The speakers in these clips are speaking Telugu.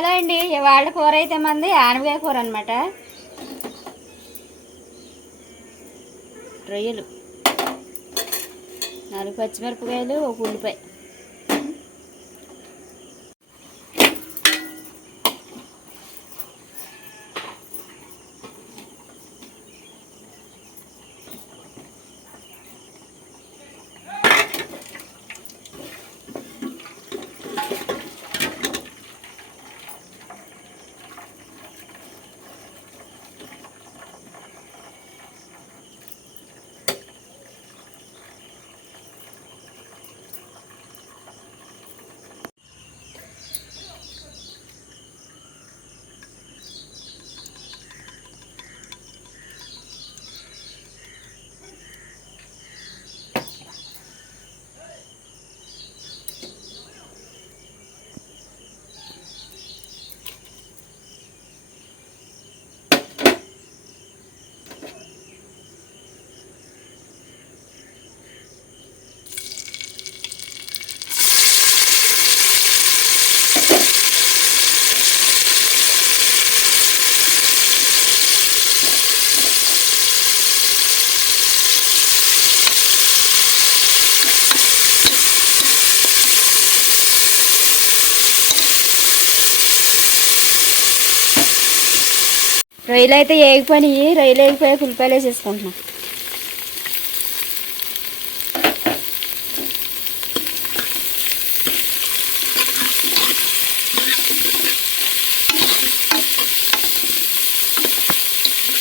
హలో అండి ఇవాళ కూర అయితే మంది ఆనగాయ కూర అనమాట రొయ్యలు. నాలుగు పచ్చిమిరపకాయలు ఒక ఉల్లిపాయ. రొయ్యలు అయితే ఏగిపోయినాయి. రొయ్యలు ఏగిపోయి ఉల్లిపాయలు వేసేసుకుంటున్నాం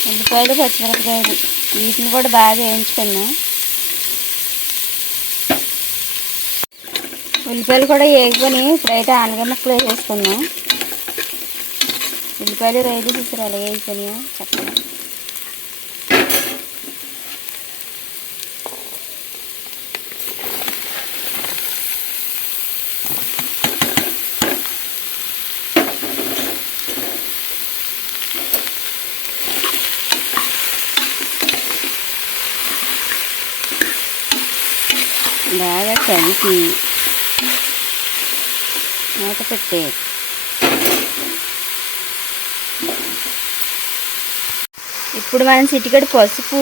ఉల్లిపాయలు పచ్చిమిరపకాయలు. వీటిని కూడా బాగా వేయించుకున్నాం ఉల్లిపాయలు కూడా వేసుకొని ఇప్పుడైతే ఆనగ ముక్కలు వేసేసుకున్నాం ఉల్లిపాయలు రైలు చూసారు అలా వేసుకొని చక్కగా బాగా కలిపి మూత పెట్టే ఇప్పుడు మనం చిటికెడు పసుపు.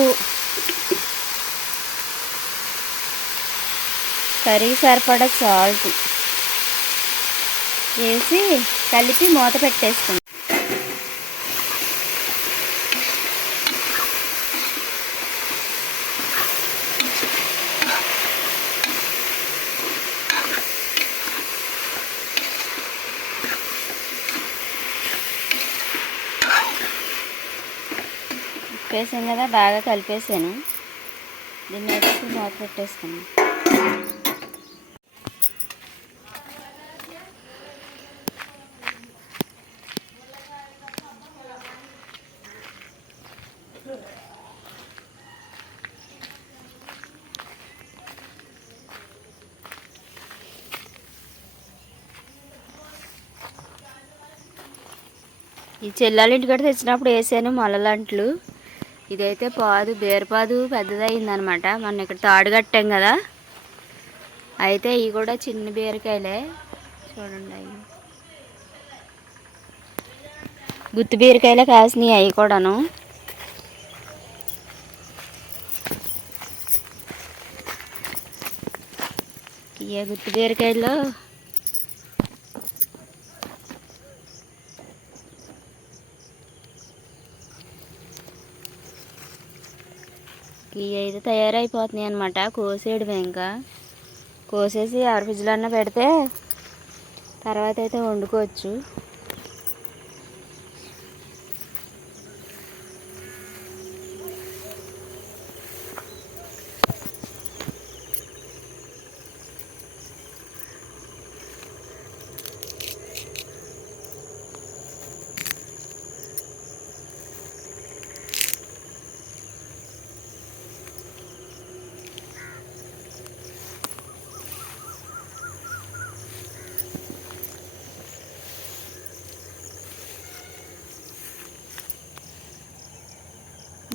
కర్రీ సరిపడా సాల్ట్. వేసి కలిపి మూత పెట్టేసుకుందాం. ఉప్పేసాం కదా బాగా కలిపేసాను. దీన్ని అయితే మూత పెట్టేసుకున్నాను ఈ చెల్లాలింటి ఇంటికాడ తెచ్చినప్పుడు వేసాను మొలలాంట్లు ఇదైతే పాదు బేరపాదు పెద్దదయిందనమాట మొన్న ఇక్కడ తాడు కట్టాం కదా. అయితే ఇవి కూడా చిన్న బీరకాయలే. చూడండి అవి. గుత్తి బీరకాయలే కాసినాయి అవి కూడాను. ఏ గుత్తి బీరకాయలు ఇవి అయితే తయారైపోతున్నాయి అనమాట కోసేయడమే ఇంకా. కోసేసి ఆరు ఫ్రిడ్జ్లో పెడితే తర్వాత అయితే వండుకోవచ్చు.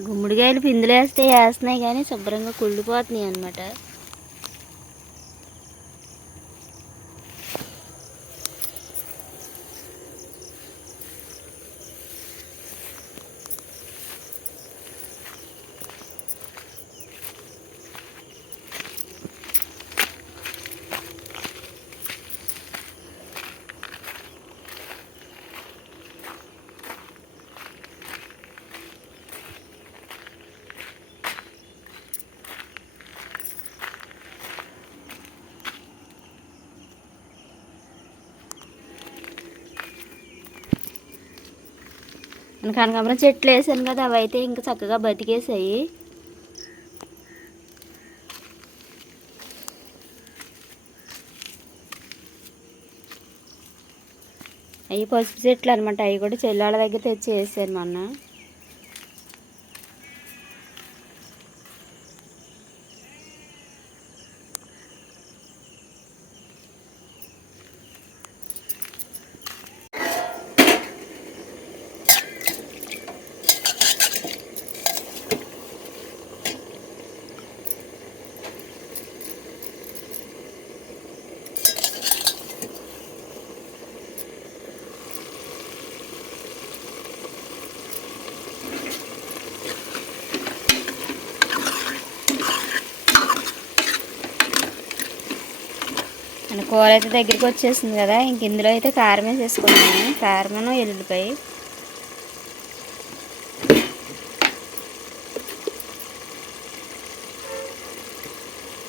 గుమ్మడికాయలు పిందులు వేస్తే వేస్తున్నాయి కానీ శుభ్రంగా కుళ్ళిపోతున్నాయి అనమాట నేను కనకాంబరం చెట్లు వేసాను కదా అవి అయితే ఇంకా చక్కగా బతికేసాయి. అవి పసుపు చెట్లు అనమాట అవి కూడా చెల్లాళ్ళ దగ్గర తెచ్చి వేసాను మొన్న. మన కూర అయితే దగ్గరికి వచ్చేసింది కదా ఇంక ఇందులో అయితే కారం వేసేసుకున్నాను కారమను ఎల్లుల్లిపాయ.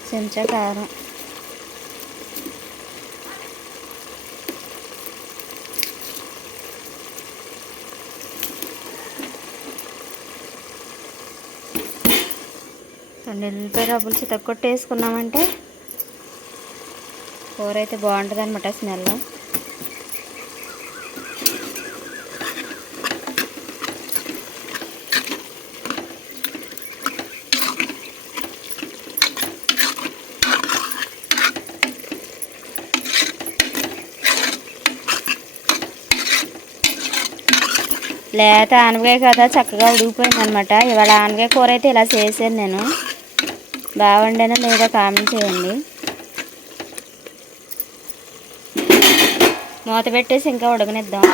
చెంచా కారం. రెండు ఎల్లుల్లిపాయ రబ్బులు చితక్కొట్టేసుకున్నామంటే కూర అయితే బాగుంటుంది అనమాట స్మెల్. లేత ఆనపకాయ కదా చక్కగా ఉడిగిపోయింది అనమాట ఇవాళ ఆనపకాయ కూర అయితే ఇలా చేసాను నేను. బాగుండేనా లేదా కామెంట్ చేయండి. మూత పెట్టేసి ఇంకా ఉడకనిద్దాం.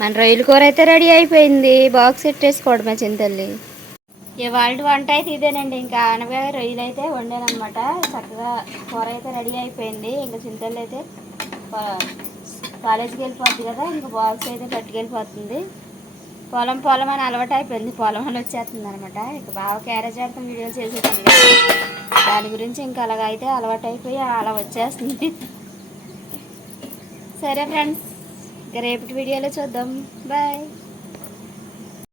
మన రొయ్యల కూర అయితే రెడీ అయిపోయింది. బాక్స్ పెట్టేసుకోవడమే చింతల్లి ఇవాళ వంట అయితే ఇదేనండి. ఇంకా అనగా రొయ్యలు అయితే వండానమాట చక్కగా కూర అయితే రెడీ అయిపోయింది. ఇంకా చింతల్లి అయితే కాలేజీకి వెళ్ళిపోద్ది కదా. ఇంకా బాక్స్ అయితే పట్టుకెళ్ళిపోతుంది. పొలం పొలం అని అలవాటు అయిపోయింది. పొలం అని వచ్చేస్తుంది అనమాట ఇక బాగా క్యారేజ్ ఆడతాం వీడియో చేసేసింది దాని గురించి ఇంకా అలాగ అయితే అలవాటు అయిపోయి అలా వచ్చేస్తుంది. సరే ఫ్రెండ్స్. ఇక రేపటి వీడియోలో చూద్దాం. బాయ్